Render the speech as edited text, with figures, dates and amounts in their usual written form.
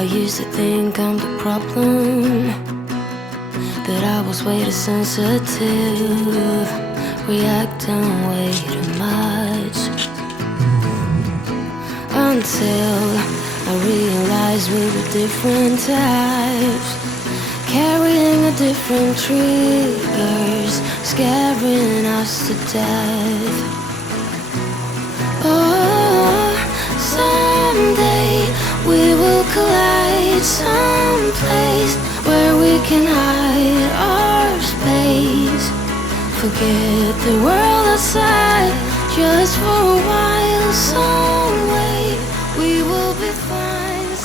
I used to think I'm the problem, that I was way too sensitive, reacting way too much, until I realized we were different types, carrying a different triggers, scaring us to death. Oh, someday we will collide someplace where we can hide our space. Forget the world outside just for a while. Some way we will be fine.